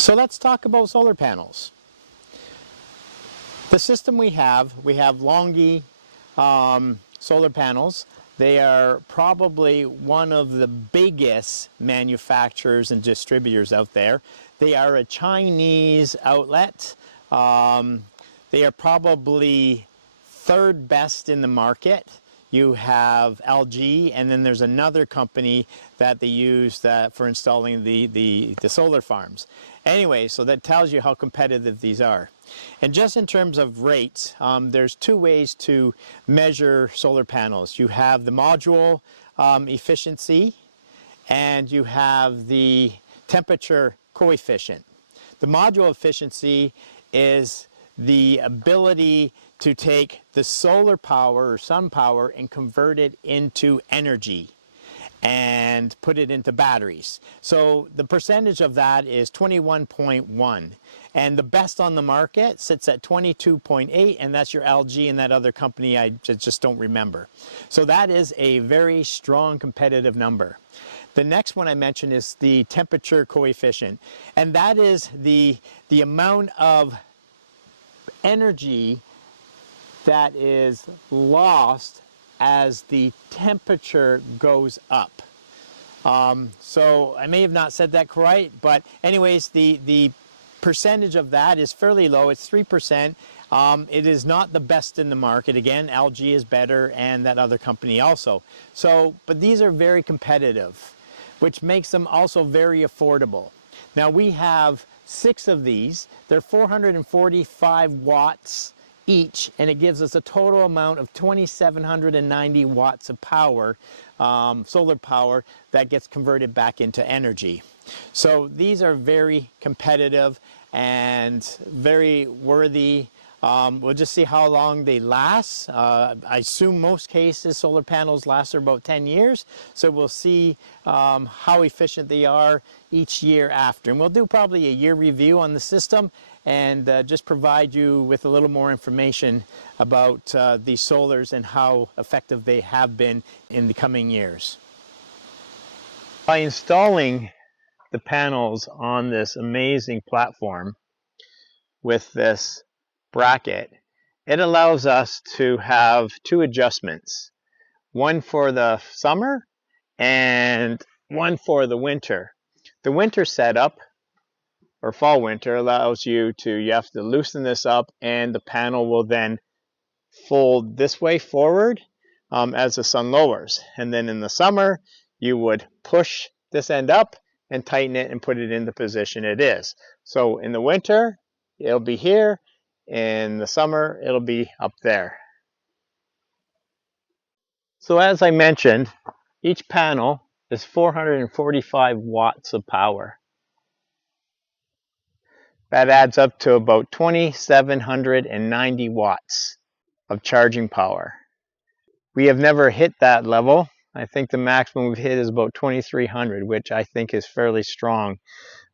So let's talk about solar panels. The system we have Longi solar panels. They are probably one of the biggest manufacturers and distributors out there. They are a Chinese outlet. They are probably third best in the market. You have LG, and then there's another company that they use for installing the solar farms. Anyway, so that tells you how competitive these are. And just in terms of rates, there's two ways to measure solar panels. You have the module efficiency, and you have the temperature coefficient. The module efficiency is the ability to take the solar power or sun power and convert it into energy and put it into batteries. So the percentage of that is 21.1, and the best on the market sits at 22.8, and that's your LG and that other company I just don't remember. So that is a very strong competitive number. The next one I mentioned is the temperature coefficient, and that is the amount of energy that is lost as the temperature goes up. So I may have not said that right, but anyways, the percentage of that is fairly low. It's 3%. It is not the best in the market. Again, LG is better, and that other company also. So, but these are very competitive, which makes them also very affordable. Now we have 6 of these. They're 445 watts each, and it gives us a total amount of 2,790 watts of power, solar power, that gets converted back into energy. So these are very competitive and very worthy. We'll just see how long they last. I assume most cases solar panels last about 10 years, so we'll see how efficient they are each year after. And we'll do probably a year review on the system and just provide you with a little more information about these solars and how effective they have been in the coming years. By installing the panels on this amazing platform with this bracket, it allows us to have 2 adjustments, one for the summer and one for the winter. The winter setup, or fall winter, allows you have to loosen this up, and the panel will then fold this way forward as the sun lowers. And then in the summer, you would push this end up and tighten it and put it in the position it is. So in the winter, it'll be here. In the summer, it'll be up there. So as I mentioned, each panel is 445 watts of power. That adds up to about 2,790 watts of charging power. We have never hit that level. I think the maximum we've hit is about 2,300, which I think is fairly strong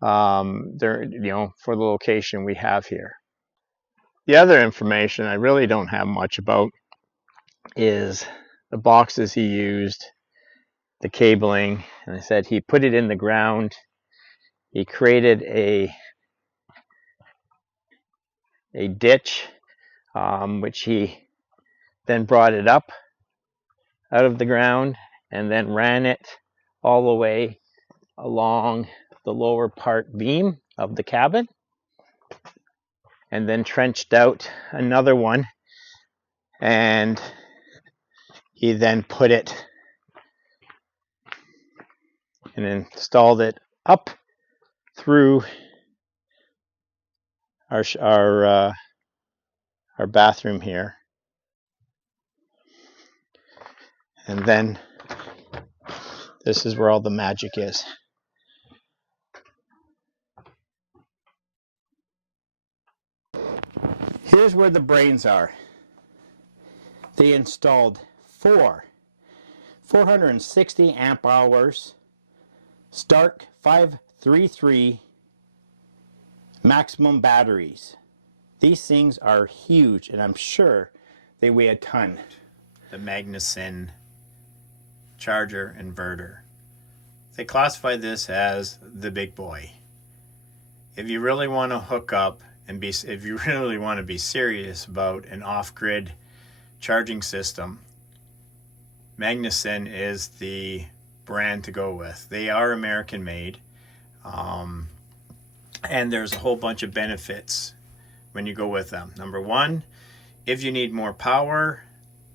for the location we have here. The other information I really don't have much about is the boxes he used, the cabling, and I said he put it in the ground. He created a ditch, which he then brought it up out of the ground and then ran it all the way along the lower part beam of the cabin, and then trenched out another one, and he then put it and installed it up through our bathroom here. And then this is where all the magic is. Here's where the brains are. They installed 460 amp hours Stark 533 maximum batteries. These things are huge, and I'm sure they weigh a ton. The Magnuson charger inverter. They classify this as the big boy. if you really want to hook up and if you really want to be serious about an off-grid charging system, Magnuson is the brand to go with. They are American made, and there's a whole bunch of benefits when you go with them. Number one, if you need more power,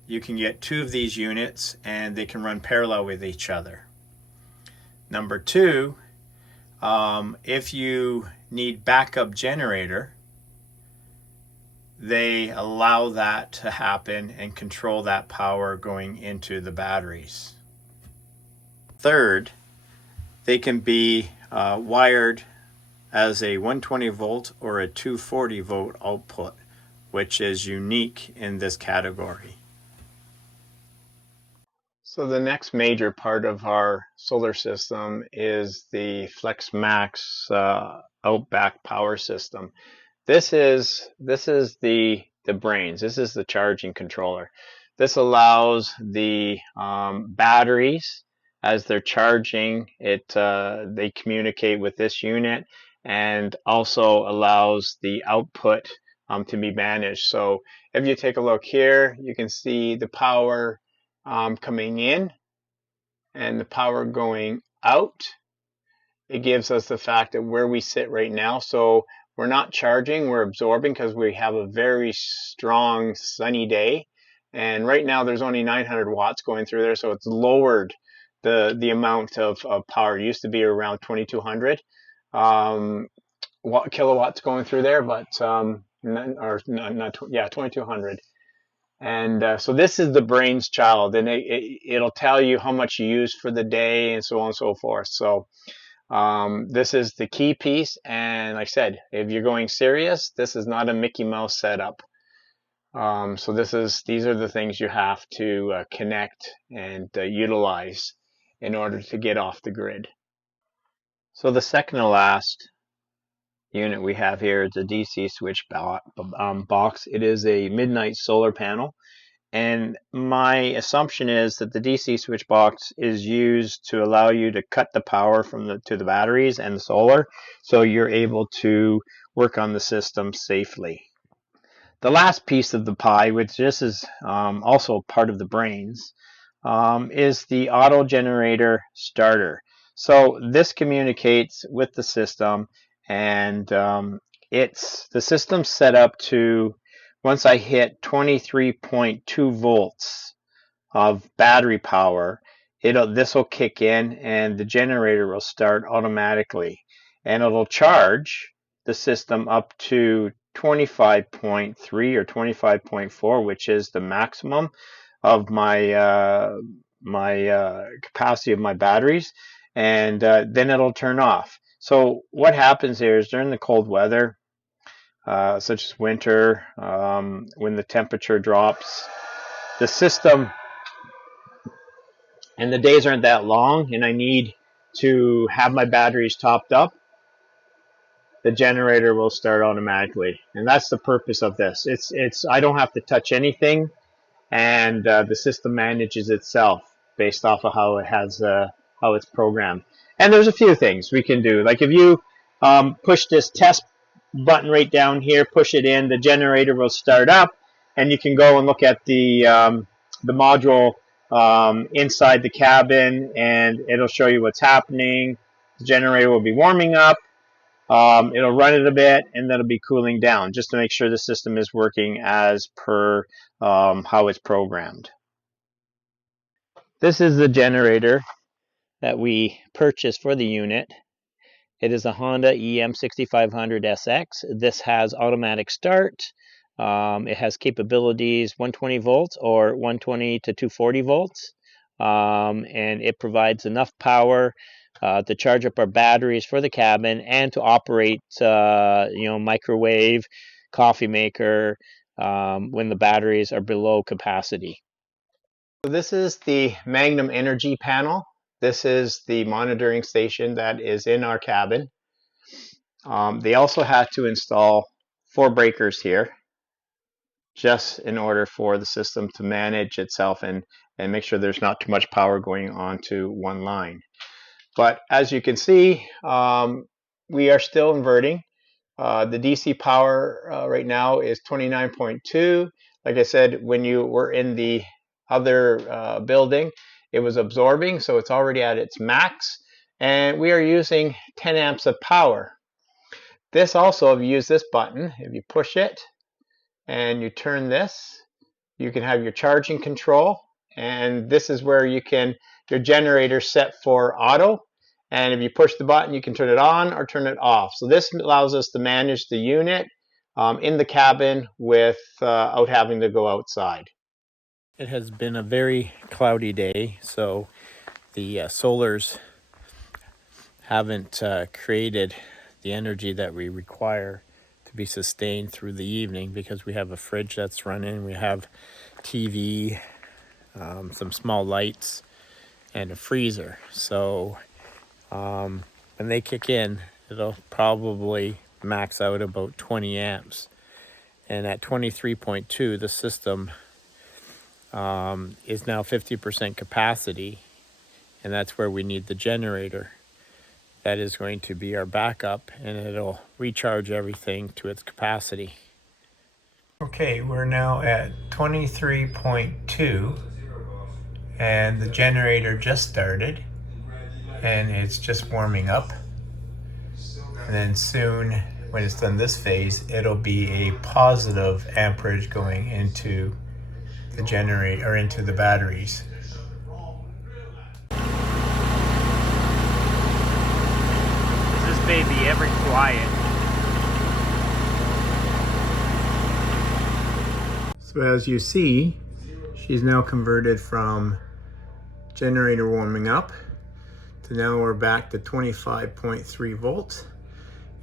you can get 2 of these units and they can run parallel with each other. Number two, if you need backup generator, they allow that to happen and control that power going into the batteries. Third, they can be wired as a 120 volt or a 240 volt output, which is unique in this category. So the next major part of our solar system is the FlexMax Outback power system. This is the brains. This is the charging controller. This allows the batteries, as they're charging, they communicate with this unit, and also allows the output to be managed. So if you take a look here, you can see the power coming in and the power going out. It gives us the fact that where we sit right now, so we're not charging, we're absorbing because we have a very strong sunny day. And right now there's only 900 watts going through there, so it's lowered the amount of power. It used to be around 2200 kilowatts going through there, but 2200. And so this is the brain's child, and it'll tell you how much you use for the day and so on and so forth. So this is the key piece, and like I said, if you're going serious, this is not a Mickey Mouse setup. So these are the things you have to connect and utilize in order to get off the grid. So the second to last unit we have here is a DC switch box. It is a midnight solar panel. And my assumption is that the DC switch box is used to allow you to cut the power to the batteries and the solar, so you're able to work on the system safely. The last piece of the pie, which this is also part of the brains, is the auto generator starter. So this communicates with the system, and the system's set up to, once I hit 23.2 volts of battery power, this will kick in and the generator will start automatically, and it'll charge the system up to 25.3 or 25.4, which is the maximum of my capacity of my batteries, and then it'll turn off. So what happens here is during the cold weather, such as winter, when the temperature drops, the system, and the days aren't that long, and I need to have my batteries topped up, the generator will start automatically. And that's the purpose of this. I don't have to touch anything, and the system manages itself based off of how it's programmed. And there's a few things we can do. Like if you push this test button right down here, push it in, the generator will start up, and you can go and look at the module inside the cabin, and it'll show you what's happening. The generator will be warming up. It'll run it a bit, and then it'll be cooling down, just to make sure the system is working as per how it's programmed. This is the generator that we purchased for the unit. It is a Honda EM6500SX. This has automatic start. It has capabilities 120 volts or 120 to 240 volts, and it provides enough power to charge up our batteries for the cabin and to operate, microwave, coffee maker when the batteries are below capacity. So this is the Magnum Energy panel. This is the monitoring station that is in our cabin. They also had to install 4 breakers here, just in order for the system to manage itself and make sure there's not too much power going onto one line. But as you can see, we are still inverting. The DC power right now is 29.2. Like I said, when you were in the other building, it was absorbing, so it's already at its max. And we are using 10 amps of power. This also, if you use this button, if you push it and you turn this, you can have your charging control. And this is where you can, your generator set for auto. And if you push the button, you can turn it on or turn it off. So this allows us to manage the unit in the cabin without having to go outside. It has been a very cloudy day, so the solars haven't created the energy that we require to be sustained through the evening, because we have a fridge that's running, we have TV, some small lights, and a freezer. So when they kick in, it'll probably max out about 20 amps. And at 23.2, the system is now 50% capacity, and that's where we need the generator. That is going to be our backup, and it'll recharge everything to its capacity. Okay, we're now at 23.2, and the generator just started, and it's just warming up. And then soon, when it's done this phase, it'll be a positive amperage going into the generator, or into the batteries. Baby ever quiet. So as you see, she's now converted from generator warming up to now we're back to 25.3 volts,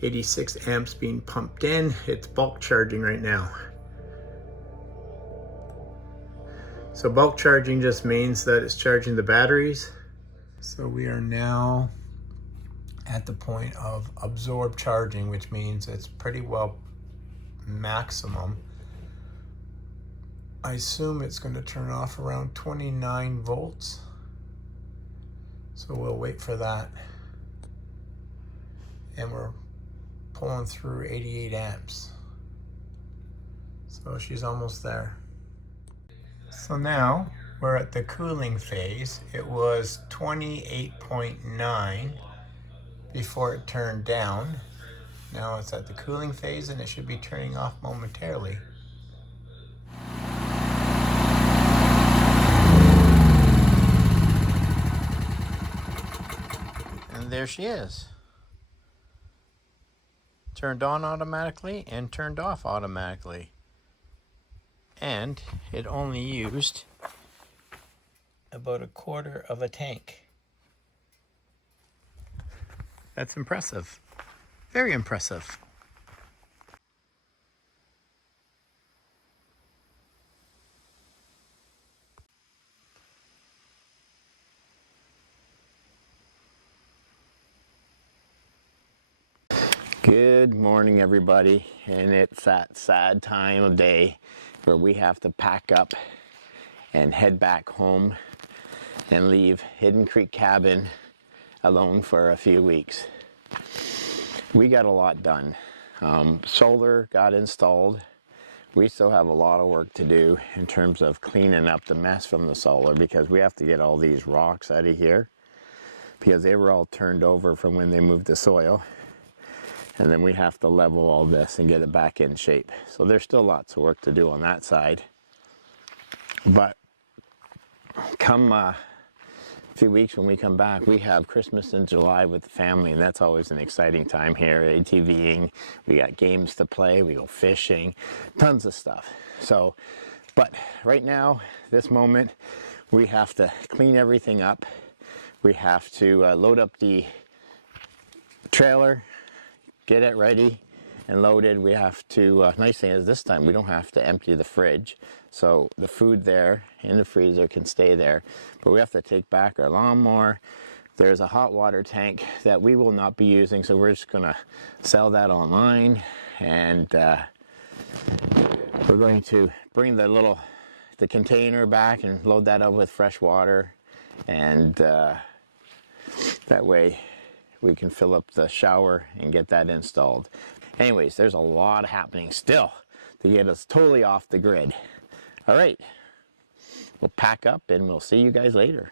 86 amps being pumped in. It's bulk charging right now. So bulk charging just means that it's charging the batteries. So we are now at the point of absorb charging, which means it's pretty well maximum. I assume it's going to turn off around 29 volts. So we'll wait for that. And we're pulling through 88 amps. So she's almost there. So now we're at the cooling phase. It was 28.9 before it turned down. Now it's at the cooling phase, and it should be turning off momentarily. And there she is. Turned on automatically and turned off automatically. And it only used about a quarter of a tank. That's impressive. Very impressive. Good morning, everybody. And it's that sad time of day where we have to pack up and head back home and leave Hidden Creek Cabin alone for a few weeks. We got a lot done. Solar got installed. We still have a lot of work to do in terms of cleaning up the mess from the solar, because we have to get all these rocks out of here because they were all turned over from when they moved the soil. And then we have to level all this and get it back in shape. So there's still lots of work to do on that side. But come a few weeks when we come back, we have Christmas in July with the family, and that's always an exciting time here. ATVing, we got games to play, we go fishing, tons of stuff. So, but right now, this moment, we have to clean everything up. We have to load up the trailer, get it ready and loaded. We have to, nice thing is this time we don't have to empty the fridge. So the food there in the freezer can stay there. But we have to take back our lawnmower. There's a hot water tank that we will not be using, so we're just gonna sell that online. And we're going to bring the container back and load that up with fresh water. And that way we can fill up the shower and get that installed. Anyways, there's a lot happening still to get us totally off the grid. All right, we'll pack up and we'll see you guys later.